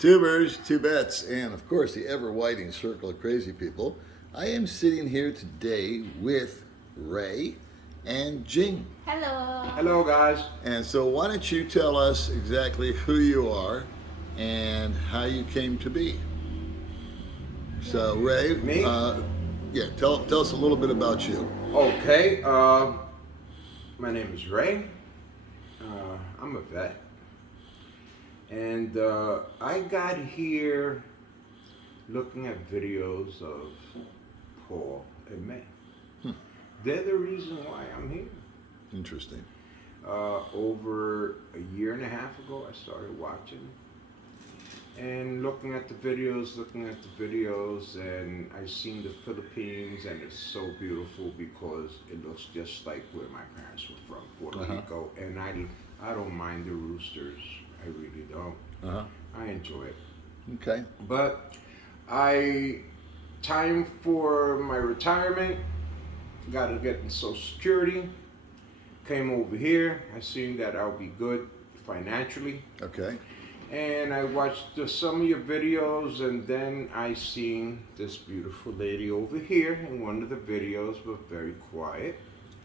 Tubers, tubettes, and of course the ever-widening circle of crazy people. I am sitting here today with Ray and Jing. Hello. Hello, guys. And so why don't you tell us exactly who you are and how you came to be. So Ray, Me? Tell us a little bit about you. Okay. My name is Ray. I'm a vet. And I got here looking at videos of Paul and May. They're the reason why I'm here. Interesting. Over a year and a half ago, I started watching and looking at the videos, and I seen the Philippines, and it's so beautiful because it looks just like where my parents were from, Puerto Rico, and I don't mind the roosters. I really don't. I enjoy it. Okay. But time for my retirement, got to get in Social Security, came over here. I seen that I'll be good financially. Okay. And I watched some of your videos, and then I seen this beautiful lady over here in one of the videos, but very quiet.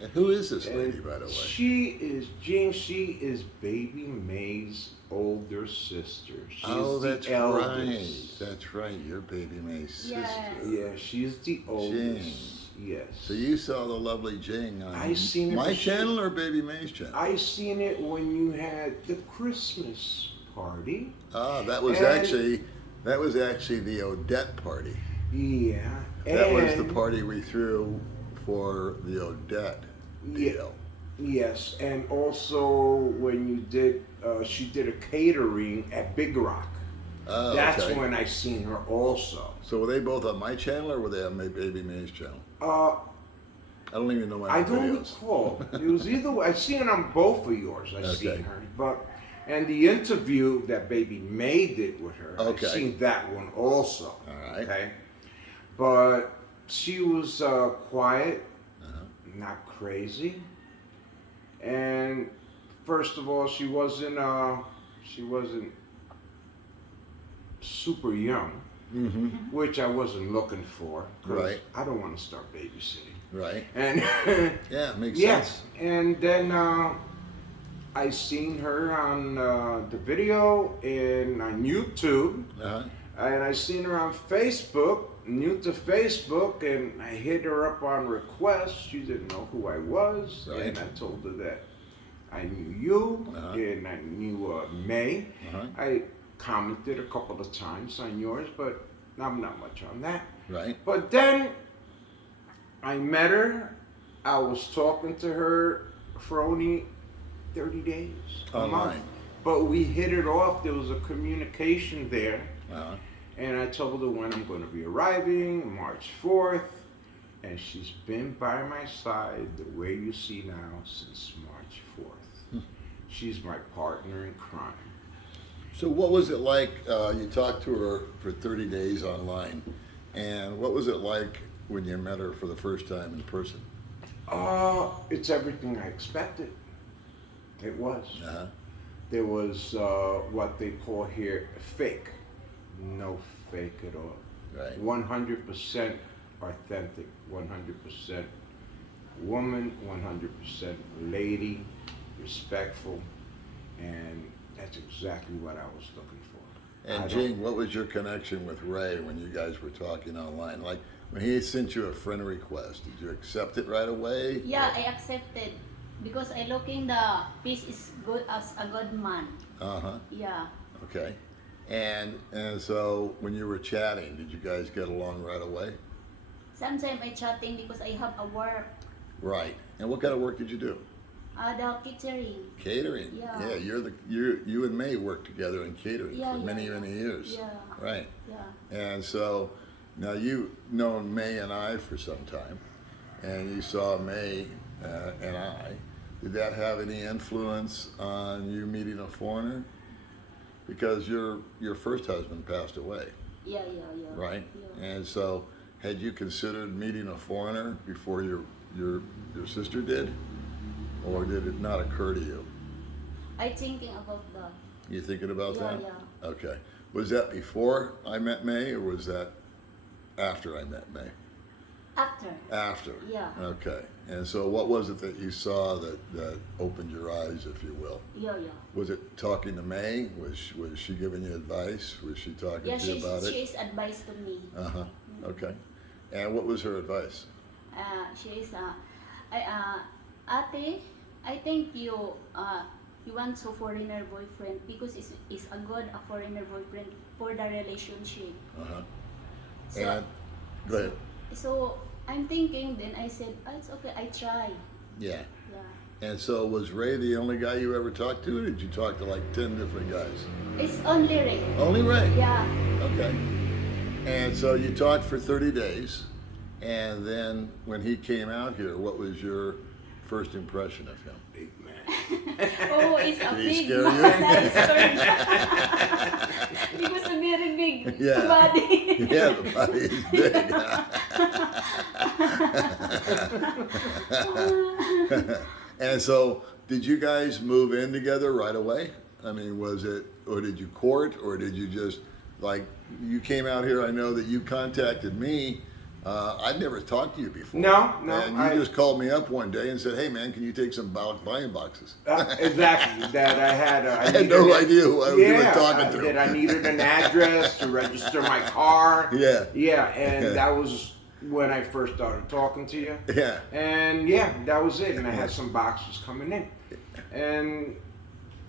And who is this lady, by the way? She is Jing. She is Baby May's older sister. She's That's the eldest. right. That's right. You're Baby May's Yes. sister. Yeah, she's the oldest. Yes. So you saw the lovely Jing on I seen it my for channel or Baby May's channel? I seen it when you had the Christmas party. That was actually the Odette party. Yeah. That was the party we threw for the Odette deal. Yes, and also when you did, she did a catering at Big Rock. Oh, That's okay. when I seen her also. So were they both on my channel or were they on Baby May's channel? I don't even know my I don't videos. recall. It was either way. I seen it on both of yours. I seen her, and the interview that Baby May did with her. Okay. I seen that one also. All right. Okay, but she was quiet, not crazy, and first of all, she wasn't super young, which I wasn't looking for. Right. I don't want to start babysitting. Right. And Yeah, makes yes, sense. and then I seen her on the video on YouTube, and I seen her on Facebook, new to Facebook, and I hit her up on request. She didn't know who I was, Right. and I told her that I knew you, and I knew May. I commented a couple of times on yours, but I'm not much on that. Right. But then I met her. I was talking to her for only 30 days, a month. Online. But we hit it off. There was a communication there. And I told her when I'm going to be arriving, March 4th. And she's been by my side the way you see now since March 4th. She's my partner in crime. So what was it like, you talked to her for 30 days online, and what was it like when you met her for the first time in person? It's everything I expected. It was. There was what they call here fake. No fake at all. Right. 100% authentic, 100% woman, 100% lady, respectful, and that's exactly what I was looking for. And Jing, what was your connection with Ray when you guys were talking online? Like when he sent you a friend request, did you accept it right away? Yeah, I accepted because I looking the fish is good as a good man. Yeah. Okay. And so when you were chatting, did you guys get along right away? Sometimes I chatting because I have a work. Right. And what kind of work did you do? The catering. Catering. Yeah. You and May worked together in catering for many years. Yeah. Right. Yeah. And so now you've known May and I for some time, and you saw May and I. Did that have any influence on you meeting a foreigner? Because your first husband passed away. Yeah. Right. Yeah. And so, had you considered meeting a foreigner before your sister did, or did it not occur to you? I thinking about that. You thinking about that? Yeah. Okay. Was that before I met May, or was that after I met May? After. After. Yeah. Okay. And so, what was it that you saw that opened your eyes, if you will? Yeah. Was it talking to May? Was she giving you advice? Was she talking Yeah, to you about it? she is advice to me. Okay. And what was her advice? She is Ate, I think you want a foreigner boyfriend because it's a good foreigner boyfriend for the relationship. So, And go ahead. So I'm thinking. Then I said, oh, it's okay. I try. Yeah. Yeah. And so, was Ray the only guy you ever talked to, or did you talk to like 10 different guys? It's only Ray. Only Ray? Yeah. Okay. And so you talked for 30 days, and then when he came out here, what was your first impression of him? Big man. Oh, it's a Did he big scare man. you? That is correct. Because a very big Yeah. body. Yeah, the body is big. And so, did you guys move in together right away? I mean, was it, or did you court, or did you just, like, you came out here, I know that you contacted me. I'd never talked to you before. No. And you just called me up one day and said, hey man, can you take some buying boxes? Exactly. That I had. I had no idea who I was even talking to. That I needed an address to register my car. Yeah. Yeah, and that was when I first started talking to you. Yeah. And yeah, that was it. And I had some boxes coming in. And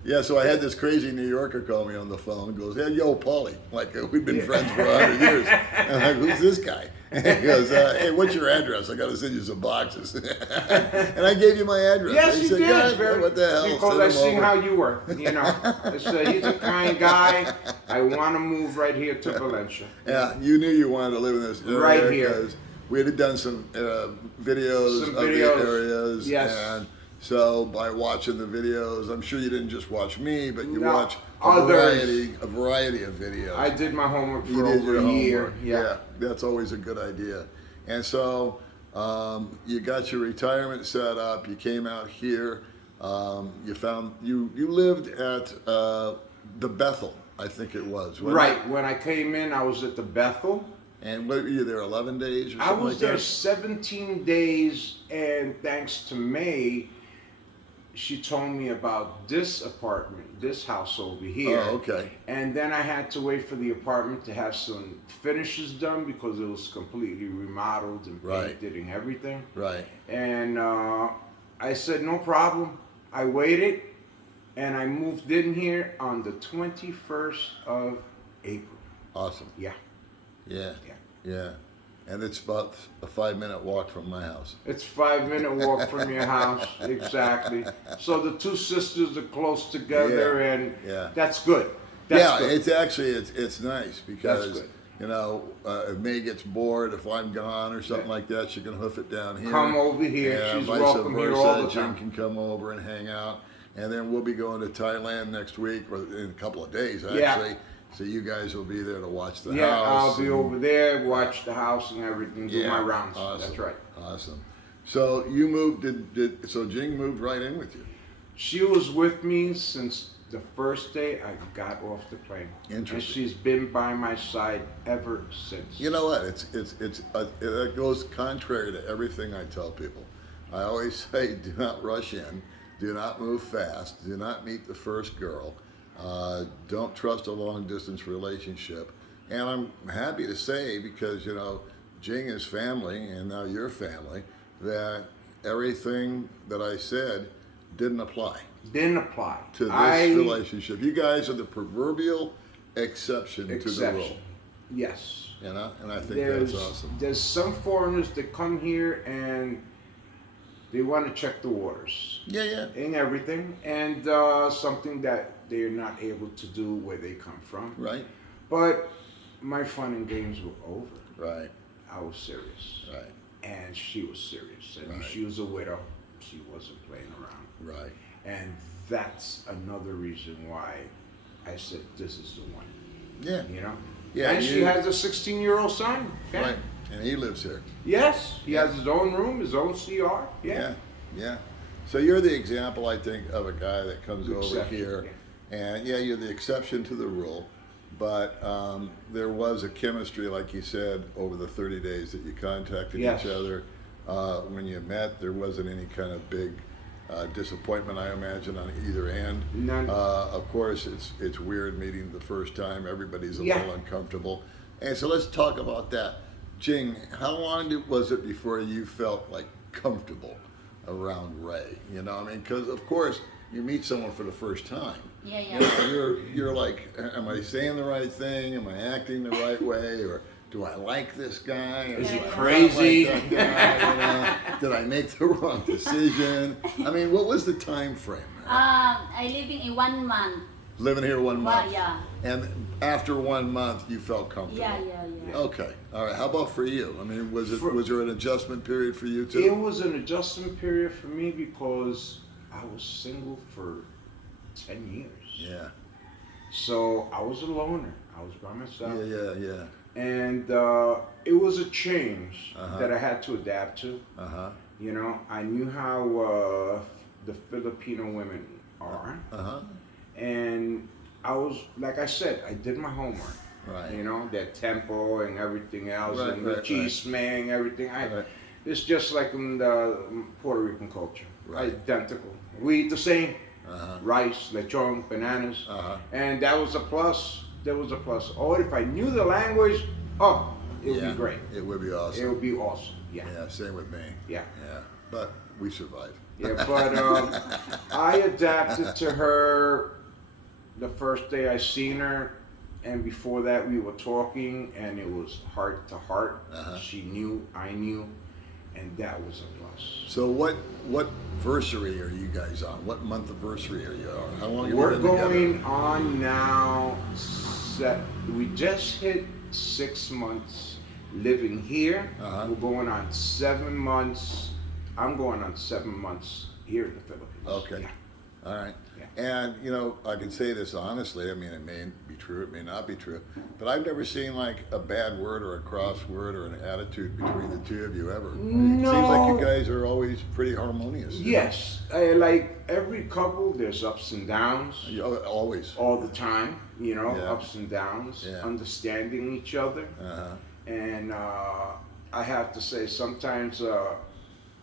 yeah, so I had this crazy New Yorker call me on the phone and goes, hey, yo, Paulie. Like, we've been friends for 100 years. And I'm like, who's this guy? And he goes, hey, what's your address? I got to send you some boxes. And I gave you my address. yes, I you said, did. God, what the hell? Because Send I him seen over. how you were. You know, I said, he's a kind guy. I want to move right here to Valencia. Yeah, you knew you wanted to live in this area. Right here. Because we had done some videos Some of videos, the areas. yes. And so by watching the videos, I'm sure you didn't just watch me, but you No, watch others. a variety of videos. I did my homework You for did over your a year. homework. Yeah, that's always a good idea. And so you got your retirement set up. You came out here. You lived at the Bethel, I think it was. wasn't Right. it? When I came in, I was at the Bethel. And what were you there 11 days or I something was like there that? 17 days, and thanks to May, she told me about this apartment, this house over here. Oh, okay. And then I had to wait for the apartment to have some finishes done because it was completely remodeled and Right. painted and everything. Right. And I said, no problem. I waited, and I moved in here on the 21st of April. Awesome. Yeah. Yeah. Yeah. Yeah. And it's about a 5-minute walk from my house. It's 5-minute walk from your house, exactly. So the two sisters are close together, Yeah, and yeah. that's good. That's good. It's actually it's nice because good. you know if May gets bored, if I'm gone or something Yeah. like that, she can hoof it down here. Come over here. Yeah, She's vice welcome versa. here all the Jim time. can come over and hang out, and then we'll be going to Thailand next week, or in a couple of days actually. Yeah. So you guys will be there to watch the Yeah, house. I'll be and- over there, watch the house and everything, do my rounds. Awesome. That's right. Awesome. So you moved. So Jing moved right in with you. She was with me since the first day I got off the plane. And Interesting. she's been by my side ever since. You know what? It goes contrary to everything I tell people. I always say, do not rush in, do not move fast, do not meet the first girl, don't trust a long distance relationship. And I'm happy to say, because you know, Jing is family, and now you're family, that everything that I said didn't apply Didn't apply. to this relationship. You guys are the proverbial exception to the rule. Yes. You know, and I think that's awesome. There's some foreigners that come here and they want to check the waters Yeah, yeah. and everything, and something that they're not able to do where they come from. Right, But my fun and games were over. right, I was serious. right, And she was serious. And Right. she was a widow. She wasn't playing around. right. And that's another reason why I said this is the one. Yeah, You know? Yeah, And she you- has a 16-year-old son. Okay? right. And he lives here. Yes, he has his own room, his own CR. Yeah, yeah. So you're the example, I think, of a guy that comes over Exception, here, and yeah, you're the exception to the rule. but there was a chemistry, like you said, over the 30 days that you contacted Yes. each other. When you met, there wasn't any kind of big disappointment, I imagine, on either end. None. Of course, it's weird meeting the first time. Everybody's a Yeah. little uncomfortable. And so let's talk about that. Jing, how long was it before you felt like comfortable around Ray? You know, I mean, because of course you meet someone for the first time. Yeah, You yeah. know, you're like, am I saying the right thing? Am I acting the right way? Or do I like this guy? Or Is do he I not crazy? like that guy, you know? Did I make the wrong decision? I mean, what was the time frame? I living in 1 month. Living here 1 month. Yeah. And after 1 month, you felt comfortable. Yeah, yeah, yeah. Okay. All right. How about for you? I mean, was there an adjustment period for you It too? was an adjustment period for me because I was single for 10 years. Yeah. So I was a loner. I was by Yeah. myself. Yeah. Yeah. And it was a change Uh-huh. that I had to adapt to. Uh huh. You know, I knew how the Filipino women are. Uh huh. And I was, like I said, I did my homework. Right. You know, their tempo and everything else, Right, and right, the chisme, everything. Right. It's just like in the Puerto Rican culture. Right. Identical. We eat the same. Uh-huh. Rice, lechon, bananas. Uh-huh. And that was a plus. There was a plus. Or if I knew the language, it would Yeah. be great. It would be It awesome. would be awesome. Yeah. Yeah. Same with me. Yeah. Yeah. But we survived. Yeah, but I adapted to her the first day I seen her, and before that we were talking, and it was heart to heart. Uh-huh. She knew, I knew, and that was a plus. So what versary are you guys on? What month anniversary are you on? How long have you We're been together? going on now. We just hit 6 months living here. Uh-huh. We're going on 7 months. I'm going on 7 months here in the Philippines. Okay. Yeah. All right. Yeah. And, you know, I can say this honestly. I mean, it may be true, it may not be true. But I've never seen like a bad word or a cross word or an attitude between the two of you ever. It seems like you No. guys are always pretty harmonious. Yes, like every couple, there's ups and downs Always. all the time. You know, Yeah. ups and downs, Yeah. understanding each other, Uh-huh. and I have to say sometimes,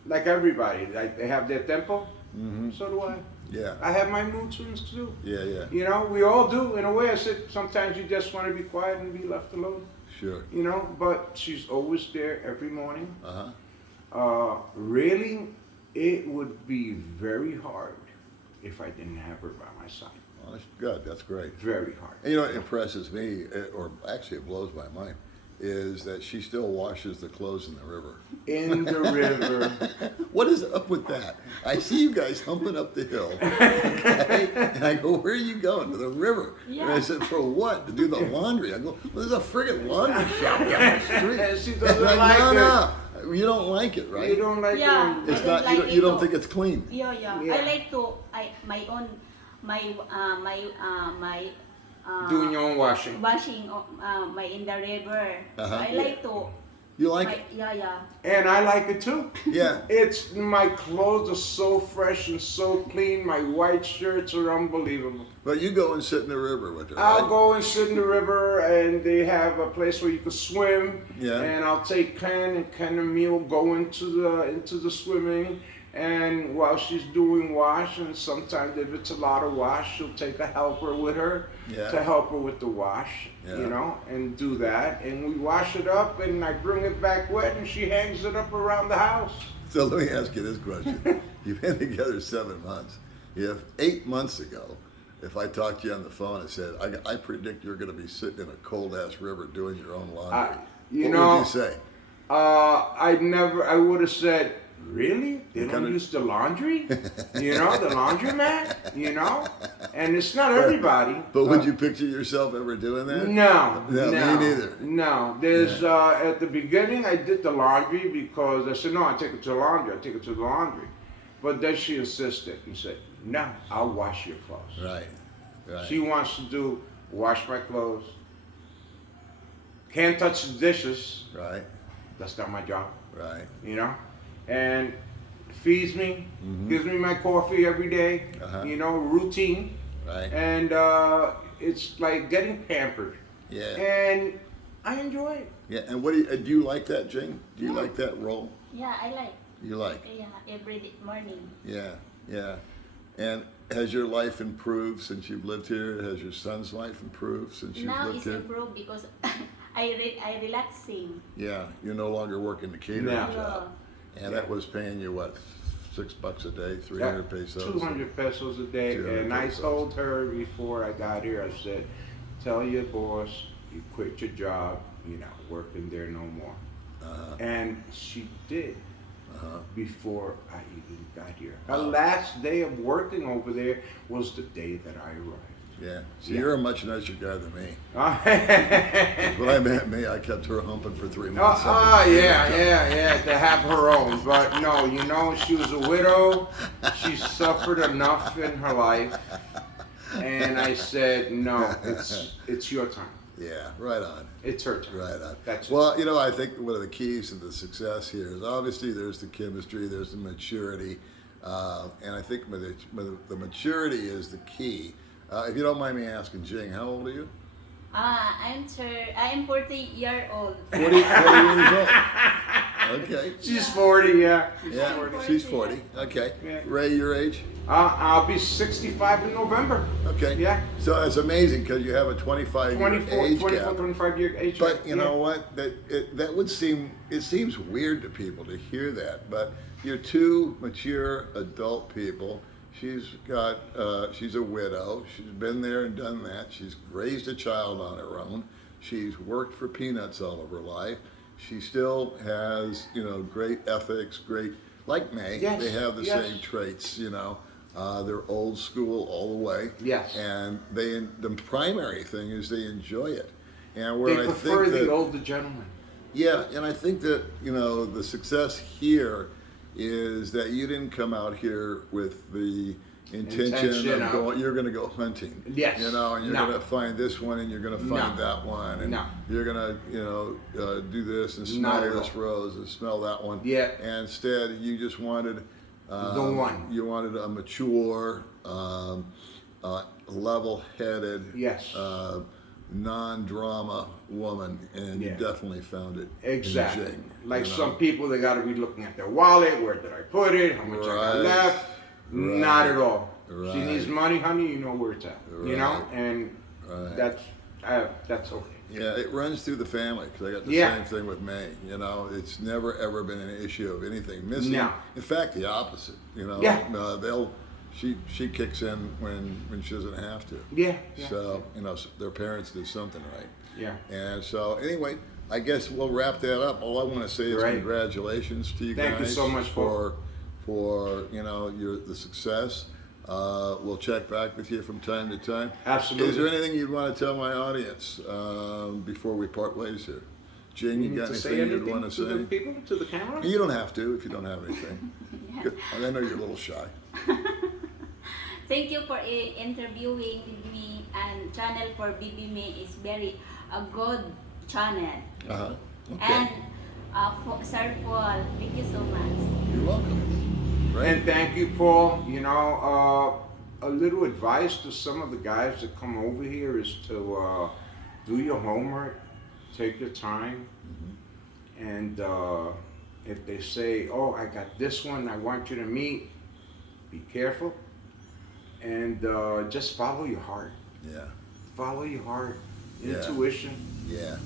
like everybody, like they have their tempo. Mm-hmm. So do I. Yeah. I have my mood swings too. Yeah, yeah. You know, we all do. In a way, I said sometimes you just want to be quiet and be left alone. Sure. You know, but she's always there every morning. Uh-huh. Really, it would be very hard if I didn't have her by my side. Well, that's good. That's great. Very hard. And you know what impresses me, or actually it blows my mind, is that she still washes the clothes in the river. In the river. What is up with that? I see you guys humping up the hill, okay? And I go, where are you going? To the river. And I Yeah. said, for what? To do the laundry. I go, well, there's a friggin' laundry shop down the street. And she And doesn't like, like no, no, you don't like it, right? You don't like Yeah. it. It's I not. don't You like don't, you don't it, think it's clean. Yeah, yeah. Yeah. I like to Doing your own washing. washing my in the river. Uh-huh. So I like to. You like it? Yeah, yeah. And I like it too. Yeah. It's my clothes are so fresh and so clean. My white shirts are unbelievable. But you go and sit in the river with her. I'll right? go and sit in the river, and they have a place where you can swim. Yeah. And I'll take Ken and Ken and me will go into the swimming. And while she's doing wash, and sometimes if it's a lot of wash, she'll take a helper with her Yeah. to help her with the wash, Yeah. you know, and do that. And we wash it up, and I bring it back wet, and she hangs it up around the house. So let me ask you this question. You've been together 7 months. If 8 months ago, if I talked to you on the phone and said, I predict you're going to be sitting in a cold-ass river doing your own laundry, you what know, would you say? I would have said, really? They don't kinda- use the laundry? You know, the laundromat? You know? And it's not everybody. But would you picture yourself ever doing that? No, No, me neither. No, there's at the beginning I did the laundry because I said no, I take it to the laundry. I take it to the laundry, but then she insisted and said, no, I'll wash your clothes. Right, right. She wants to wash my clothes. Can't touch the dishes. Right, That's not my job, right. you know. And feeds me, Mhm. gives me my coffee every day. Uh-huh. You know, routine. Right. And it's like getting pampered. Yeah. And I enjoy it. Yeah. And what do you like that, Jing? Do you Yeah. like that role? Yeah, I like. You like? Yeah, every morning. Yeah. Yeah. And has your life improved since you've lived here? Has your son's life improved since you've Now lived it's here? improved because I relaxing. Yeah. You're no longer working the catering No. job. And that was paying you what? $6 a day, 300 pesos. 200 pesos a day. 200 And I pesos. told her before I got here, I said, tell your boss you quit your job, you're not working there no more. And she did. Before I even got here. Her last day of working over there was the day that I arrived. Yeah. So Yeah. you're a much nicer guy than me. Oh, When I met me, I kept her humping for 3 months. yeah, to have her own. But no, you know, she was a widow. She suffered enough in her life. And I said, no, it's your time. Yeah, right on. It's her time. Right on. That's it. Well, you know, I think one of the keys to the success here is obviously there's the chemistry, there's the maturity, and I think the maturity is the key. If you don't mind me asking, Jing, how old are you? I'm 40 years old. 40 years old. Okay. She's 40, yeah. Yeah, she's 40. Okay. Yeah. Ray, your age? I'll be 65 in November. Okay. Yeah. So it's amazing because you have a 25-year age 24, gap. 25-year age But gap. you know what? That would seem, it seems weird to people to hear that. But you're two mature adult people. She's a widow. She's been there and done that. She's raised a child on her own. She's worked for peanuts all of her life. She still has, great ethics, like May. Yes, They have the yes. same traits, They're old school all the way. Yes. And the primary thing is they enjoy it. And They where I prefer think that, the older gentleman. yeah, and I think that, the success here is that you didn't come out here with the intention of going, you're going to go hunting. Yes. And you're No. going to find this one and you're going to find No. that one. And No. you're going to, do this and Not smell at this rose and smell that one. Yeah. And instead, you just wanted, The one. You wanted a mature, level-headed, Yes. non-drama woman, and you Yeah. definitely found it. in Exactly. Jing, Like you know? some people, they got to be looking at their wallet. Where did I put it? How much I got Right. left? Right. Not at all. She Right. needs money, honey. You know where it's at. You know, Right. and Right. that's okay. Yeah, it runs through the family because I got the Yeah. same thing with May. It's never ever been an issue of anything missing. No. In fact, the opposite. Yeah. She kicks in when she doesn't have to. Yeah. Yeah. So their parents did something right. Yeah. And so anyway, I guess we'll wrap that up. All I want to say is Right. congratulations to you guys. Thank you so much, for the success. We'll check back with you from time to time. Absolutely. Is there anything you'd want to tell my audience before we part ways here? Jing, you got anything you'd want to to the say? people, to the camera? You don't have to if you don't have anything. Yeah. Good. I know you're a little shy. Thank you for interviewing with me, and channel for Bibi May is a good channel. Uh-huh. Okay. And Sir Paul, thank you so much. You're welcome. Right. And thank you, Paul. A little advice to some of the guys that come over here is to do your homework, take your time, and if they say, "Oh, I got this one I want you to meet," be careful, and just follow your heart. Yeah. Follow your heart, Yeah. intuition. Yeah.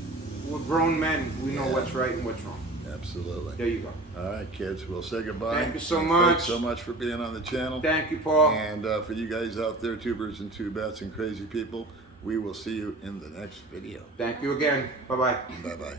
We're grown men. We know Yeah. what's right and what's wrong. Absolutely. There you go. All right, kids. We'll say goodbye. Thank you so And much. Thanks so much for being on the channel. Thank you, Paul. And for you guys out there, tubers and tubettes and crazy people, we will see you in the next video. Thank you again. Bye-bye. Bye-bye.